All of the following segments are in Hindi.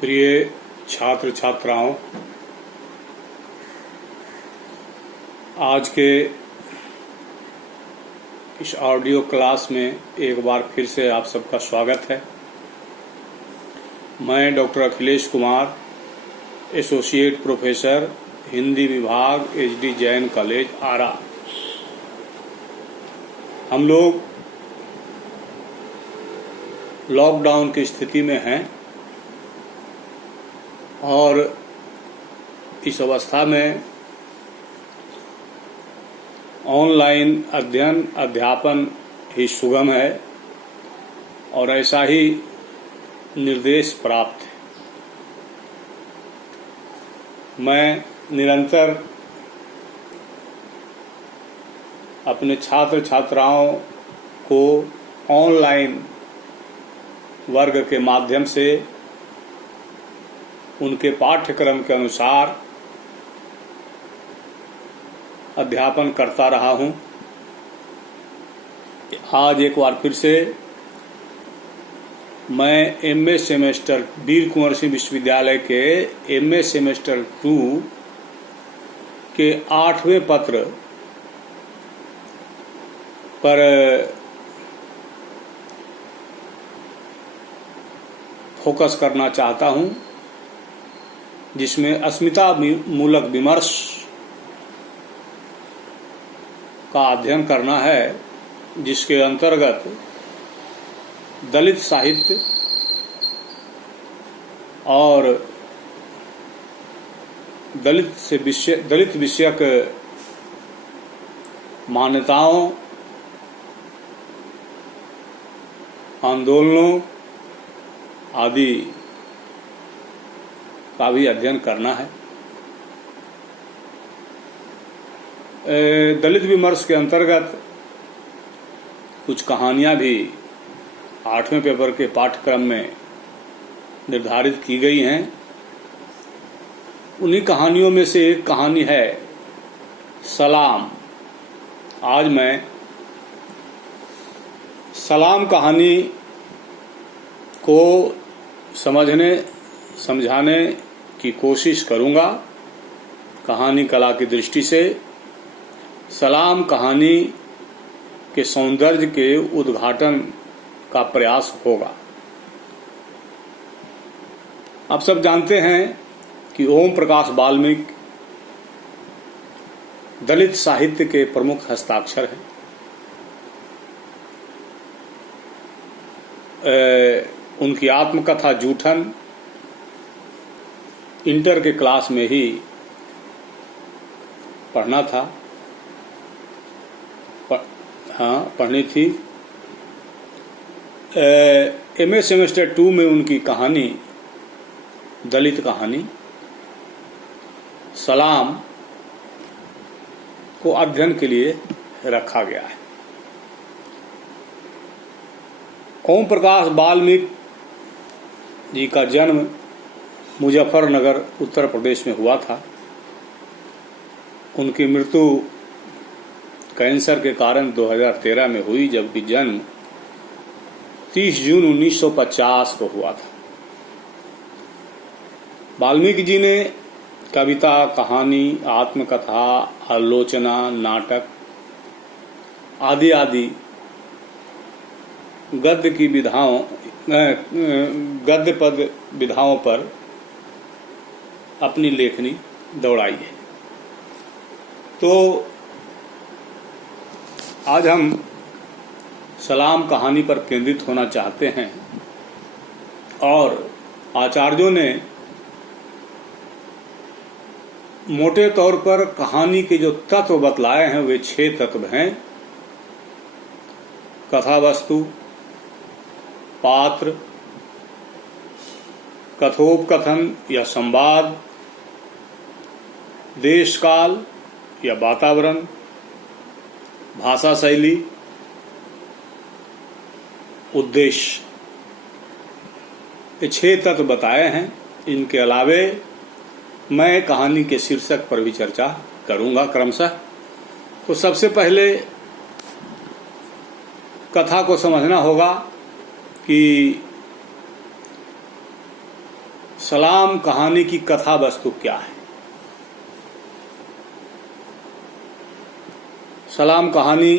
प्रिय छात्र छात्राओं, आज के इस ऑडियो क्लास में एक बार फिर से आप सबका स्वागत है। मैं doctor Akhilesh Kumar, associate professor, Hindi विभाग, HD जैन कॉलेज, आरा। हम लोग लॉकडाउन की स्थिति में हैं और इस अवस्था में ऑनलाइन अध्ययन अध्यापन ही सुगम है और ऐसा ही निर्देश प्राप्त है। मैं निरंतर अपने छात्र छात्राओं को ऑनलाइन वर्ग के माध्यम से उनके पाठ्यक्रम के अनुसार अध्यापन करता रहा हूं। आज एक बार फिर से मैं MA सेमेस्टर वीर कुंवर सिंह विश्वविद्यालय के MA सेमेस्टर 2 के 8वें पत्र पर फोकस करना चाहता हूं, जिसमें अस्मिता मूलक विमर्श का अध्ययन करना है, जिसके अंतर्गत दलित साहित्य और दलित विषयक मान्यताओं, आंदोलनों आदि का भी अध्ययन करना है। दलित विमर्श के अंतर्गत कुछ कहानियां भी 8वें पेपर के पाठ्यक्रम में निर्धारित की गई हैं। उन्हीं कहानियों में से एक कहानी है सलाम। आज मैं सलाम कहानी को समझने समझाने की कोशिश करूंगा कहानी कला की दृष्टि से। सलाम कहानी के सौंदर्य के उद्घाटन का प्रयास होगा। आप सब जानते हैं कि ओम प्रकाश वाल्मीकि दलित साहित्य के प्रमुख हस्ताक्षर हैं। उनकी आत्मकथा जूठन इंटर के क्लास में ही पढ़ना था, पढ़नी थी। MA सेमेस्टर 2 में उनकी कहानी, दलित कहानी सलाम को अध्ययन के लिए रखा गया है। ओम प्रकाश वाल्मीकि जी का जन्म मुजफ्फरनगर, उत्तर प्रदेश में हुआ था। उनकी मृत्यु कैंसर के कारण 2013 में हुई, जबकि जन्म 30 जून 1950 को हुआ था। वाल्मीकि जी ने कविता, कहानी, आत्मकथा, आलोचना, नाटक आदि आदि गद्य पद विधाओं पर अपनी लेखनी दौड़ाई है। तो आज हम सलाम कहानी पर केंद्रित होना चाहते हैं और आचार्यों ने मोटे तौर पर कहानी के जो तत्व बतलाए हैं वे 6 तत्व हैं: कथा वस्तु, पात्र, कथोपकथन या संवाद, देश काल या वातावरण, भाषा शैली, उद्देश्य। ये 6 तत्व बताए हैं। इनके अलावे मैं कहानी के शीर्षक पर भी चर्चा करूंगा क्रमशः। तो सबसे पहले कथा को समझना होगा कि सलाम कहानी की कथा वस्तु क्या है। सलाम कहानी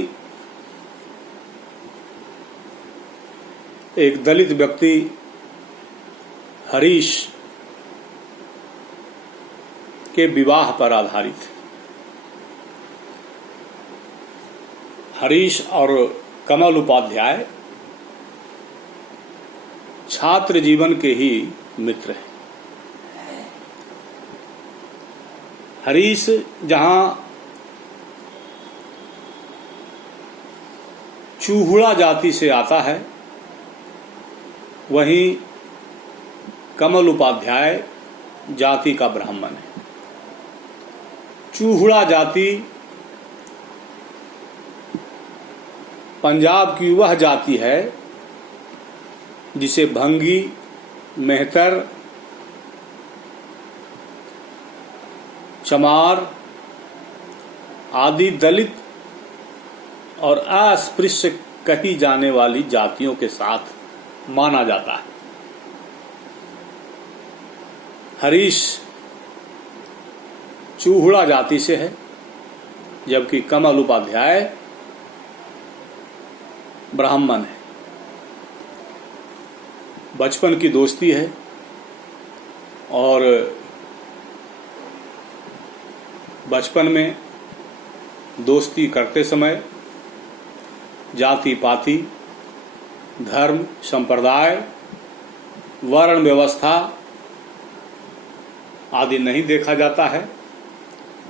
एक दलित व्यक्ति हरीश के विवाह पर आधारित है। हरीश और कमल उपाध्याय छात्र जीवन के ही मित्र हैं। हरीश जहां चूहुड़ा जाति से आता है, वहीं कमल उपाध्याय जाति का ब्राह्मण है। चूहुड़ा जाति पंजाब की वह जाति है जिसे भंगी, मेहतर, चमार आदि दलित और अस्पृश्य कही जाने वाली जातियों के साथ माना जाता है। हरीश चूहुड़ा जाति से है, जबकि कमल उपाध्याय ब्राह्मण है। बचपन की दोस्ती है और बचपन में दोस्ती करते समय जाति पाति, धर्म, संप्रदाय, वर्ण व्यवस्था आदि नहीं देखा जाता है।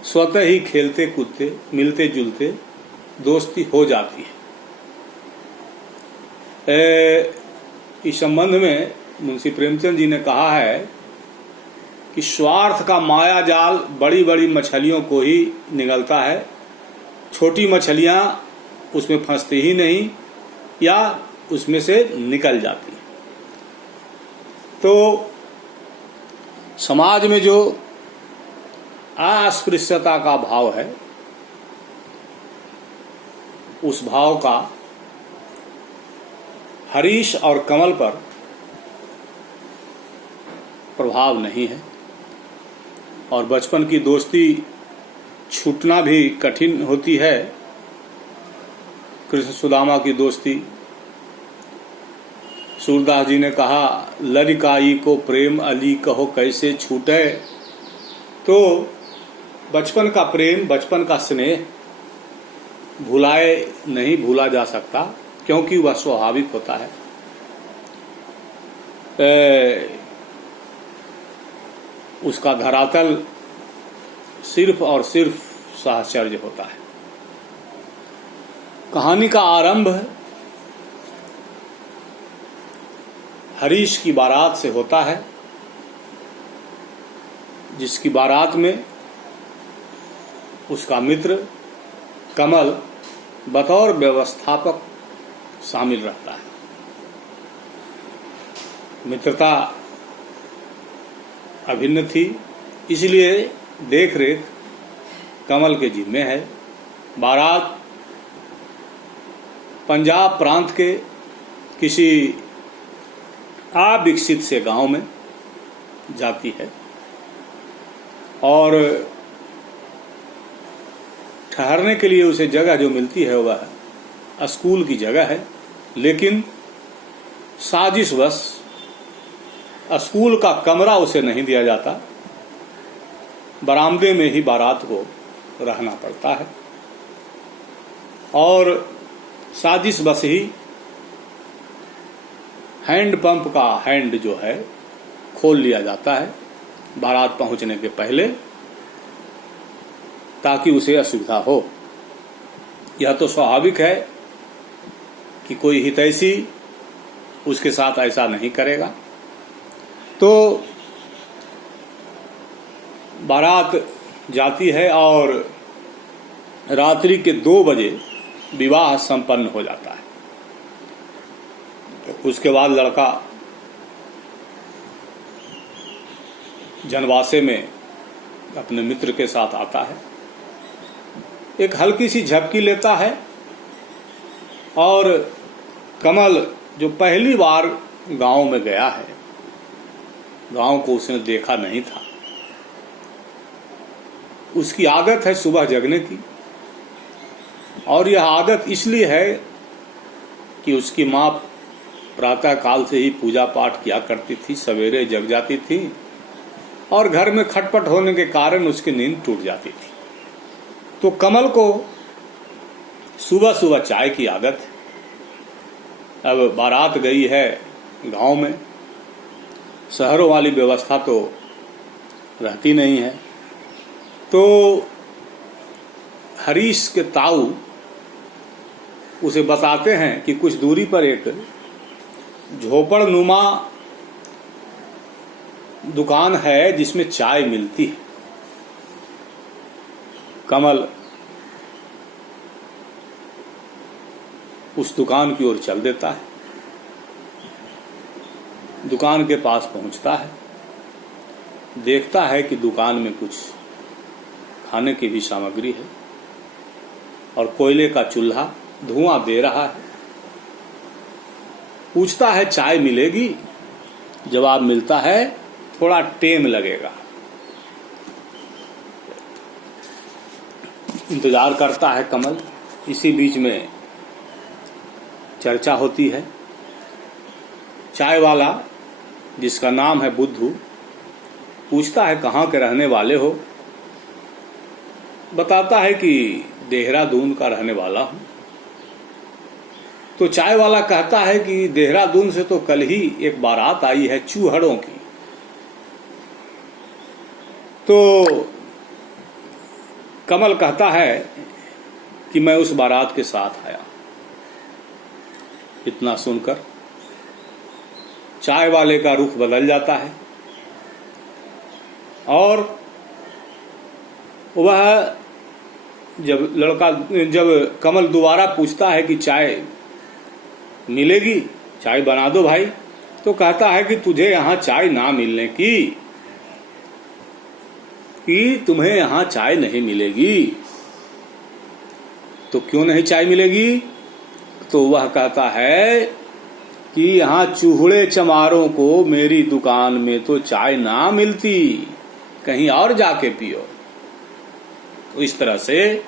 स्वतः ही खेलते कूदते, मिलते जुलते दोस्ती हो जाती है। इस संबंध में मुंशी प्रेमचंद जी ने कहा है कि स्वार्थ का माया जाल बड़ी बड़ी मछलियों को ही निगलता है, छोटी मछलियां उसमें फंसती ही नहीं या उसमें से निकल जाती। तो समाज में जो अस्पृश्यता का भाव है, उस भाव का हरीश और कमल पर प्रभाव नहीं है और बचपन की दोस्ती छूटना भी कठिन होती है। कृष्ण सुदामा की दोस्ती, सूरदास जी ने कहा, ललिकाई को प्रेम अली कहो कैसे छूटे। तो बचपन का प्रेम, बचपन का स्नेह भूला जा सकता, क्योंकि वह स्वाभाविक होता है। उसका धरातल सिर्फ और सिर्फ साहचर्य होता है। कहानी का आरंभ हरीश की बारात से होता है, जिसकी बारात में उसका मित्र कमल बतौर व्यवस्थापक शामिल रहता है। मित्रता अभिन्न थी, इसलिए देखरेख कमल के जिम्मे है। बारात पंजाब प्रांत के किसी अविकसित से गांव में जाती है और ठहरने के लिए उसे जगह जो मिलती है वह स्कूल की जगह है। लेकिन साजिशवश स्कूल का कमरा उसे नहीं दिया जाता, बरामदे में ही बारात को रहना पड़ता है और साजिशवश ही हैंडपंप का हैंड जो है खोल लिया जाता है बारात पहुंचने के पहले, ताकि उसे असुविधा हो। यह तो स्वाभाविक है कि कोई हितैषी उसके साथ ऐसा नहीं करेगा। तो बारात जाती है और रात्रि के 2 बजे विवाह संपन्न हो जाता है। तो उसके बाद लड़का जनवासे में अपने मित्र के साथ आता है, एक हल्की सी झपकी लेता है और कमल जो पहली बार गांव में गया है गांव को उसने देखा नहीं था। उसकी आदत है सुबह जगने की, और यह आदत इसलिए है कि उसकी माँ प्रातः काल से ही पूजा पाठ किया करती थी, सवेरे जग जाती थी, और घर में खटपट होने के कारण उसकी नींद टूट जाती थी। तो कमल को सुबह सुबह चाय की आदत है। अब बारात गई है गांव में, शहरों वाली व्यवस्था तो रहती नहीं है, तो हरीश के ताऊ उसे बताते हैं कि कुछ दूरी पर एक झोपड़ नुमा दुकान है जिसमें चाय मिलती है। कमल उस दुकान की ओर चल देता है, दुकान के पास पहुंचता है, देखता है कि दुकान में कुछ खाने की भी सामग्री है और कोयले का चूल्हा धुआं दे रहा है। पूछता है चाय मिलेगी? जवाब मिलता है थोड़ा टेम लगेगा। इंतजार करता है कमल। इसी बीच में चर्चा होती है। चाय वाला, जिसका नाम है बुद्धू, पूछता है कहाँ के रहने वाले हो? बताता है कि देहरादून का रहने वाला हूं। तो चाय वाला कहता है कि देहरादून से तो कल ही एक बारात आई है चूहड़ों की। तो कमल कहता है कि मैं उस बारात के साथ आया। इतना सुनकर चाय वाले का रुख बदल जाता है और वह जब कमल दोबारा पूछता है कि चाय मिलेगी, चाय बना दो भाई, तो कहता है कि तुझे यहां चाय ना मिलने की, कि तुम्हें यहां चाय नहीं मिलेगी। तो क्यों नहीं चाय मिलेगी? तो वह कहता है कि यहां चूहड़े चमारों को मेरी दुकान में तो चाय ना मिलती, कहीं और जाके पियो। तो इस तरह से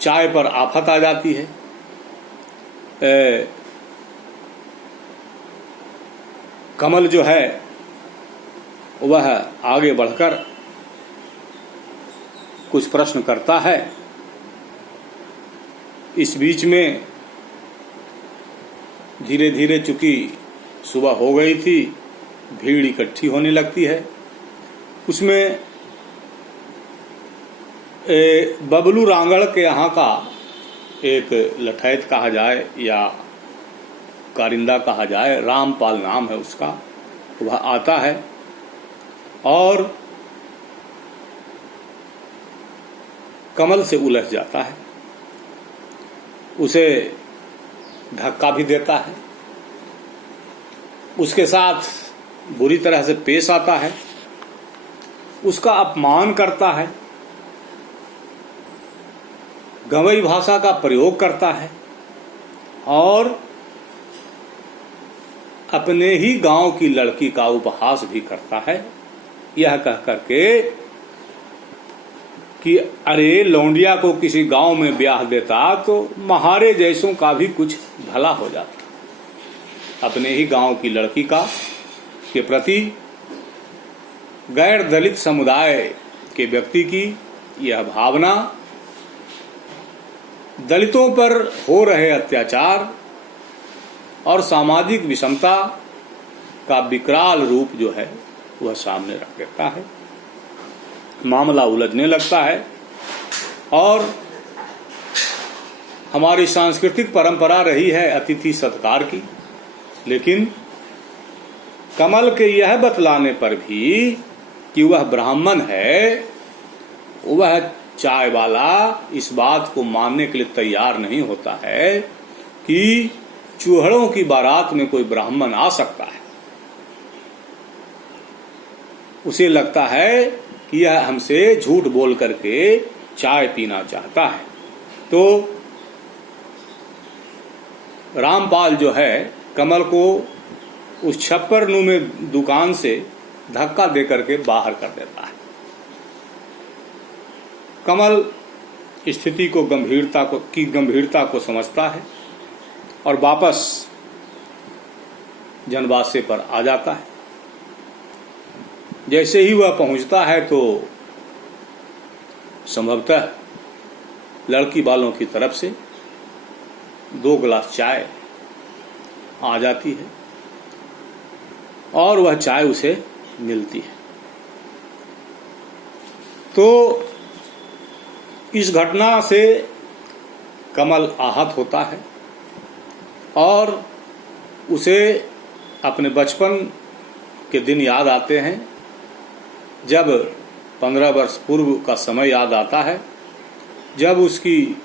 चाय पर आफत आ जाती है। कमल जो है वह आगे बढ़कर कुछ प्रश्न करता है। इस बीच में धीरे धीरे चूंकि सुबह हो गई थी, भीड़ इकट्ठी होने लगती है। उसमें बबलू रांगड़ के यहाँ का एक लठैत कहा जाए या कारिंदा कहा जाए, रामपाल नाम है उसका, वह आता है और कमल से उलझ जाता है, उसे धक्का भी देता है, उसके साथ बुरी तरह से पेश आता है, उसका अपमान करता है, गंवई भाषा का प्रयोग करता है और अपने ही गांव की लड़की का उपहास भी करता है, यह कह करके कि अरे लौंडिया को किसी गांव में ब्याह देता तो महारे जैसों का भी कुछ भला हो जाता। अपने ही गांव की लड़की के प्रति गैर दलित समुदाय के व्यक्ति की यह भावना, दलितों पर हो रहे अत्याचार और सामाजिक विषमता का विकराल रूप जो है वह सामने रख देता है। मामला उलझने लगता है और हमारी सांस्कृतिक परंपरा रही है अतिथि सत्कार की, लेकिन कमल के यह बतलाने पर भी कि वह ब्राह्मण है, वह चाय वाला इस बात को मानने के लिए तैयार नहीं होता है कि चूहड़ों की बारात में कोई ब्राह्मण आ सकता है। उसे लगता है कि यह हमसे झूठ बोल करके चाय पीना चाहता है। तो रामपाल जो है कमल को उस छप्पर में दुकान से धक्का दे करके बाहर कर देता है। कमल स्थिति को गंभीरता को समझता है और वापस जनवासे पर आ जाता है। जैसे ही वह पहुंचता है तो संभवतः लड़की वालों की तरफ से 2 गिलास चाय आ जाती है और वह चाय उसे मिलती है। तो इस घटना से कमल आहत होता है और उसे अपने बचपन के दिन याद आते हैं, जब 15 वर्ष पूर्व का समय याद आता है, जब उसकी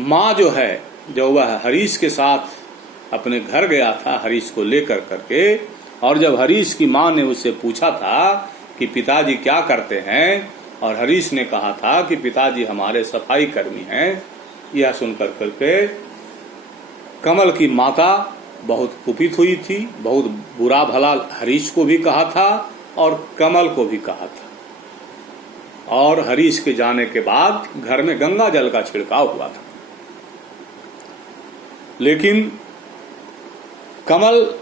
माँ जो है, जब वह हरीश के साथ अपने घर गया था हरीश को लेकर करके, और जब हरीश की माँ ने उससे पूछा था कि पिताजी क्या करते हैं, और हरीश ने कहा था कि पिताजी हमारे सफाई कर्मी हैं, यह सुनकर करके कमल की माता बहुत कुपित हुई थी, बहुत बुरा भला हरीश को भी कहा था और कमल को भी कहा था। और हरीश के जाने के बाद घर में गंगा जल का छिड़काव हुआ था। लेकिन कमल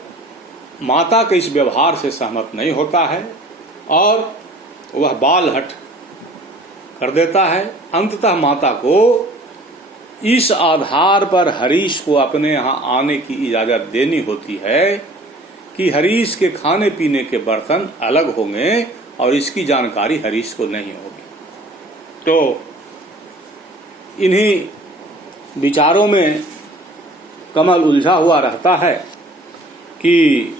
माता के इस व्यवहार से सहमत नहीं होता है और वह बाल हट कर देता है। अंततः माता को इस आधार पर हरीश को अपने यहाँ आने की इजाजत देनी होती है कि हरीश के खाने पीने के बर्तन अलग होंगे और इसकी जानकारी हरीश को नहीं होगी। तो इन्हीं विचारों में कमल उलझा हुआ रहता है कि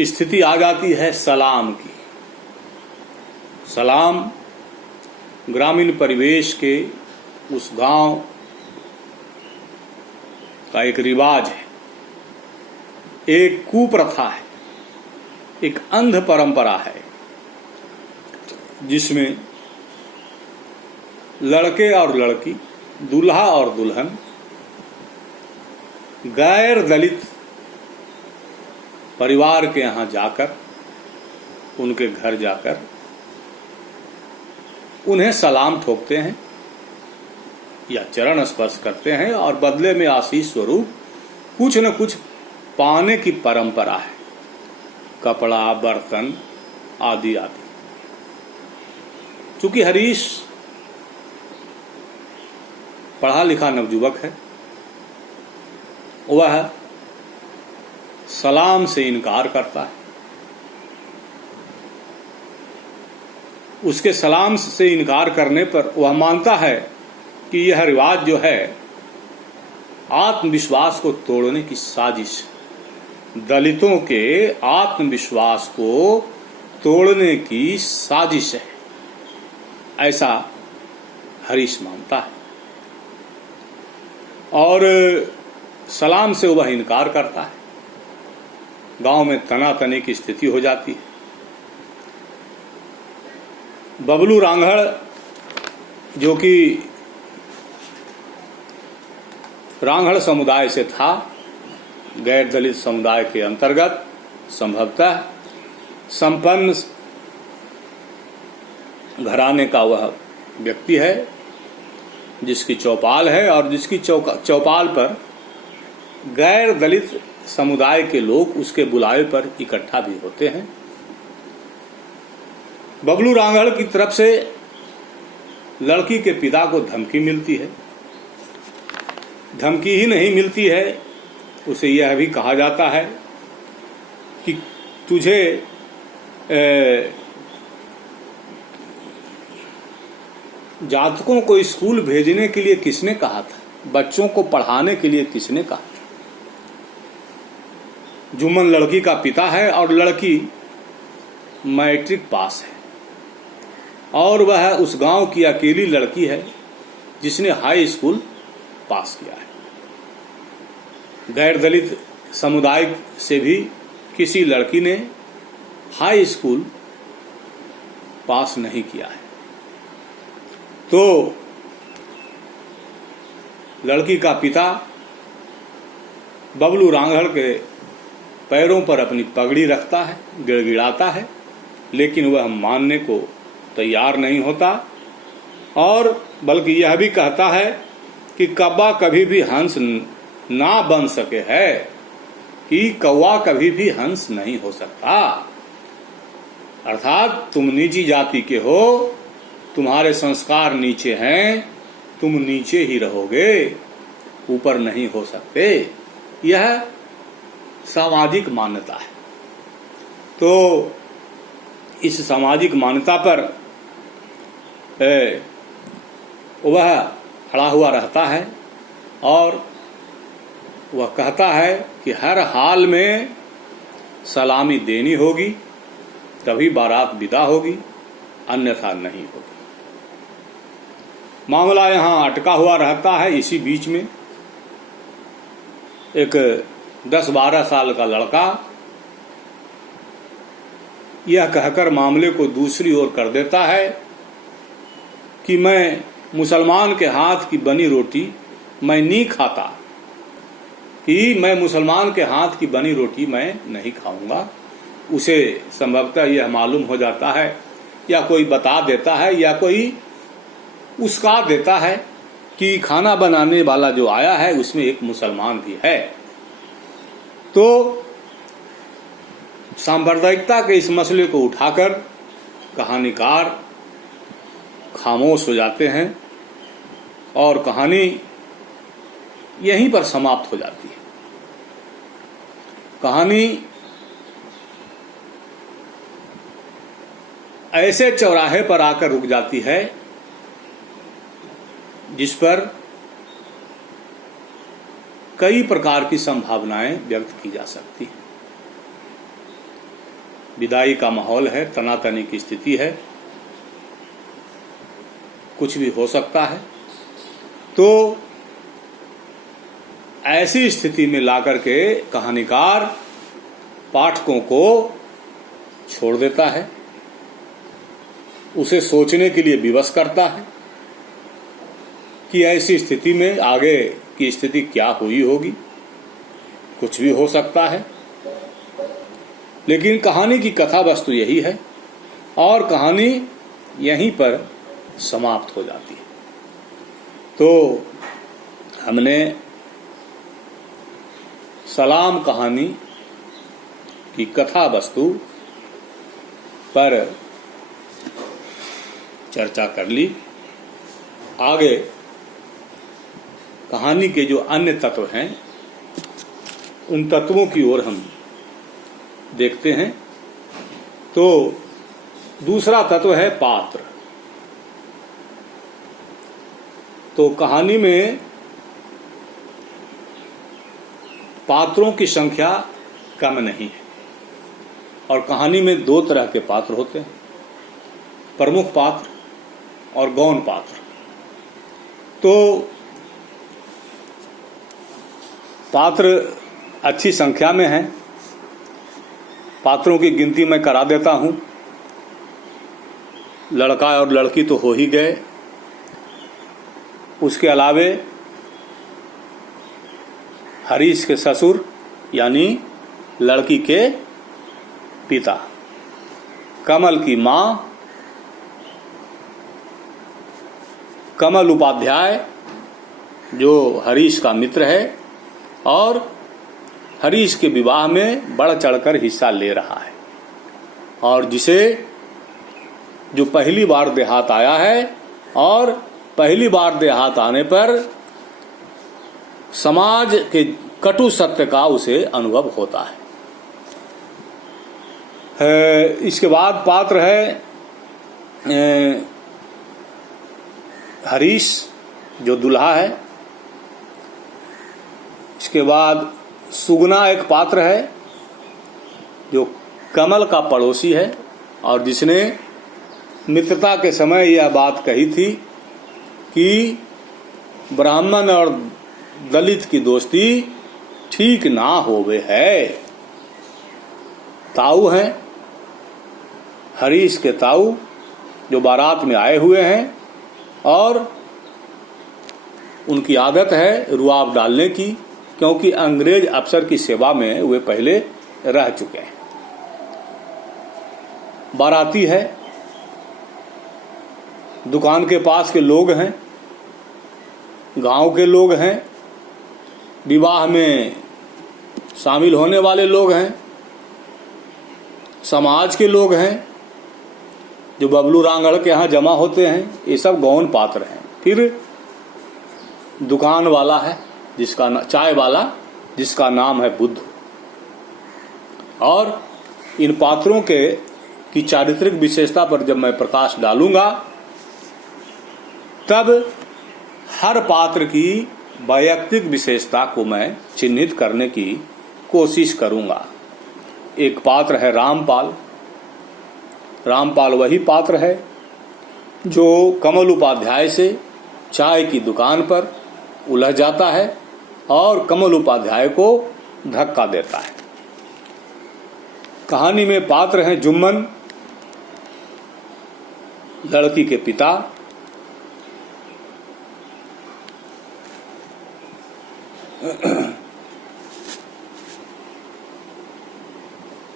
स्थिति आ जाती है सलाम की। सलाम ग्रामीण परिवेश के उस गांव का एक रिवाज है, एक कुप्रथा है, एक अंध परंपरा है, जिसमें लड़के और लड़की, दूल्हा और दुल्हन गैर दलित परिवार के यहाँ जाकर, उनके घर जाकर उन्हें सलाम ठोकते हैं या चरण स्पर्श करते हैं और बदले में आशीष स्वरूप कुछ न कुछ पाने की परंपरा है, कपड़ा, बर्तन आदि आदि। चूंकि हरीश पढ़ा लिखा नवयुवक है, वह सलाम से इनकार करता है। उसके सलाम से इनकार करने पर वह मानता है कि यह रिवाज जो है आत्मविश्वास को तोड़ने की साजिश है, दलितों के आत्मविश्वास को तोड़ने की साजिश है, ऐसा हरीश मानता है और सलाम से वह इनकार करता है। गांव में तनातनी की स्थिति हो जाती है। बबलू रांघड़ जो कि रांघड़ समुदाय से था, गैर दलित समुदाय के अंतर्गत, संभवतः संपन्न घराने का वह व्यक्ति है, जिसकी चौपाल है और जिसकी चौपाल पर गैर दलित समुदाय के लोग उसके बुलावे पर इकट्ठा भी होते हैं। बबलू रांघड़ की तरफ से लड़की के पिता को धमकी मिलती है। धमकी ही नहीं मिलती है, उसे यह भी कहा जाता है कि तुझे जातकों को स्कूल भेजने के लिए किसने कहा था, बच्चों को पढ़ाने के लिए किसने कहा था। जुम्मन लड़की का पिता है और लड़की मैट्रिक पास है और वह उस गांव की अकेली लड़की है जिसने हाई स्कूल पास किया है। गैर दलित समुदाय से भी किसी लड़की ने हाई स्कूल पास नहीं किया है। तो लड़की का पिता बबलू रांघड़ के पैरों पर अपनी पगड़ी रखता है, गिड़गिड़ाता है, लेकिन वह मानने को तैयार नहीं होता और बल्कि यह भी कहता है कि कौवा कभी भी हंस ना बन सके है, कि कौवा कभी भी हंस नहीं हो सकता। अर्थात तुम नीची जाति के हो, तुम्हारे संस्कार नीचे हैं, तुम नीचे ही रहोगे, ऊपर नहीं हो सकते। यह सामाजिक मान्यता है। तो इस सामाजिक मान्यता पर वह अड़ा हुआ रहता है और वह कहता है कि हर हाल में सलामी देनी होगी, तभी बारात विदा होगी, अन्यथा नहीं होगी। मामला यहाँ अटका हुआ रहता है। इसी बीच में एक 10-12 साल का लड़का यह कहकर मामले को दूसरी ओर कर देता है कि मैं मुसलमान के हाथ की बनी रोटी मैं नहीं खाता, कि मैं मुसलमान के हाथ की बनी रोटी मैं नहीं खाऊंगा। उसे संभवतः यह मालूम हो जाता है या कोई बता देता है या कोई उसका देता है कि खाना बनाने वाला जो आया है उसमें एक मुसलमान भी है। तो सांप्रदायिकता के इस मसले को उठाकर कहानीकार खामोश हो जाते हैं और कहानी यहीं पर समाप्त हो जाती है। कहानी ऐसे चौराहे पर आकर रुक जाती है जिस पर कई प्रकार की संभावनाएं व्यक्त की जा सकती हैं। विदाई का माहौल है, तनातनी की स्थिति है, कुछ भी हो सकता है। तो ऐसी स्थिति में लाकर के कहानीकार पाठकों को छोड़ देता है, उसे सोचने के लिए विवश करता है कि ऐसी स्थिति में आगे की स्थिति क्या हुई होगी। कुछ भी हो सकता है, लेकिन कहानी की कथा वस्तु यही है और कहानी यहीं पर समाप्त हो जाती है। तो हमने सलाम कहानी की कथा वस्तु पर चर्चा कर ली। आगे कहानी के जो अन्य तत्व हैं उन तत्वों की ओर हम देखते हैं। तो दूसरा तत्व है पात्र। तो कहानी में पात्रों की संख्या कम नहीं है और कहानी में 2 तरह के पात्र होते हैं, प्रमुख पात्र और गौण पात्र। तो पात्र अच्छी संख्या में हैं। पात्रों की गिनती मैं करा देता हूं। लड़का और लड़की तो हो ही गए, उसके अलावे हरीश के ससुर यानी लड़की के पिता, कमल की माँ, कमल उपाध्याय जो हरीश का मित्र है और हरीश के विवाह में बढ़ चढ़कर हिस्सा ले रहा है और जिसे जो पहली बार देहात आया है और पहली बार देहात आने पर समाज के कटु सत्य का उसे अनुभव होता है। इसके बाद पात्र है हरीश जो दूल्हा है। इसके बाद सुगना एक पात्र है जो कमल का पड़ोसी है और जिसने मित्रता के समय यह बात कही थी कि ब्राह्मण और दलित की दोस्ती ठीक ना होवे है। ताऊ हैं हरीश के ताऊ जो बारात में आए हुए हैं और उनकी आदत है रुआब डालने की क्योंकि अंग्रेज अफसर की सेवा में वे पहले रह चुके हैं। बाराती है, दुकान के पास के लोग हैं, गांव के लोग हैं, विवाह में शामिल होने वाले लोग हैं, समाज के लोग हैं जो बबलू रांगड़ के यहाँ जमा होते हैं, ये सब गौण पात्र हैं। फिर दुकान वाला है जिसका चाय वाला जिसका नाम है बुद्ध। और इन पात्रों की चारित्रिक विशेषता पर जब मैं प्रकाश डालूंगा तब हर पात्र की वैयक्तिक विशेषता को मैं चिन्हित करने की कोशिश करूंगा। एक पात्र है रामपाल। रामपाल वही पात्र है जो कमल उपाध्याय से चाय की दुकान पर उलझ जाता है और कमल उपाध्याय को धक्का देता है। कहानी में पात्र हैं जुम्मन, लड़की के पिता,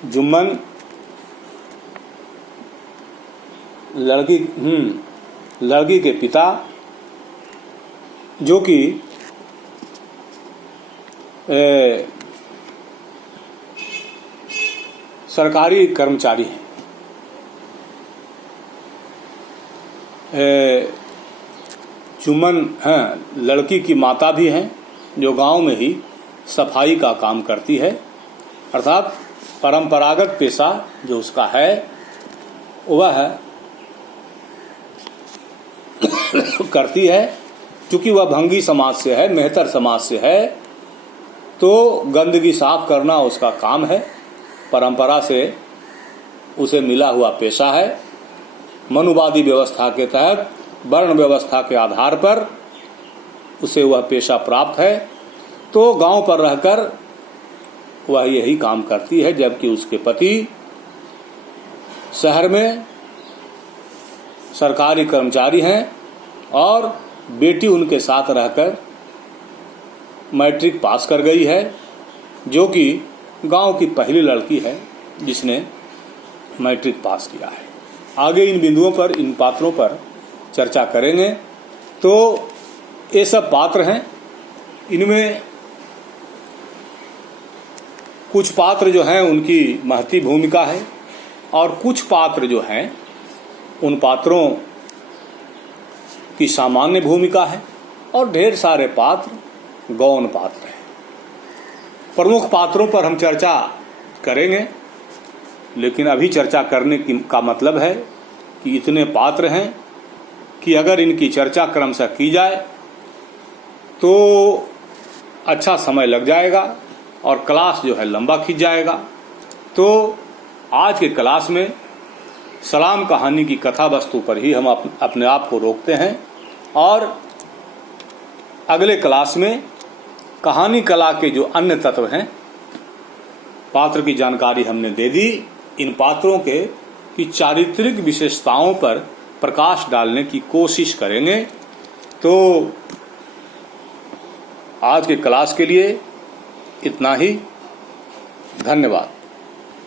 जुम्मन लड़की के पिता जो कि सरकारी कर्मचारी हैं। जुम्मन लड़की की माता भी हैं जो गांव में ही सफाई का काम करती है, अर्थात परंपरागत पेशा जो उसका है वह करती है। चूंकि वह भंगी समाज से है, मेहतर समाज से है, तो गंदगी साफ करना उसका काम है, परंपरा से उसे मिला हुआ पेशा है। मनुवादी व्यवस्था के तहत वर्ण व्यवस्था के आधार पर उसे वह पेशा प्राप्त है, तो गांव पर रहकर वह यही काम करती है, जबकि उसके पति शहर में सरकारी कर्मचारी हैं और बेटी उनके साथ रहकर मैट्रिक पास कर गई है, जो कि गांव की पहली लड़की है जिसने मैट्रिक पास किया है। आगे इन बिंदुओं पर, इन पात्रों पर चर्चा करेंगे। तो ये सब पात्र हैं। इनमें कुछ पात्र जो हैं उनकी महती भूमिका है और कुछ पात्र जो हैं उन पात्रों की सामान्य भूमिका है और ढेर सारे पात्र गौण पात्र हैं। प्रमुख पात्रों पर हम चर्चा करेंगे, लेकिन अभी चर्चा करने का मतलब है कि इतने पात्र हैं कि अगर इनकी चर्चा क्रमशः की जाए तो अच्छा समय लग जाएगा और क्लास जो है लंबा खिंच जाएगा। तो आज के क्लास में सलाम कहानी की कथा वस्तु पर ही हम अपने आप को रोकते हैं और अगले क्लास में कहानी कला के जो अन्य तत्व हैं, पात्र की जानकारी हमने दे दी। इन पात्रों के की चारित्रिक विशेषताओं पर प्रकाश डालने की कोशिश करेंगे। तो आज के क्लास के लिए इतना ही। धन्यवाद।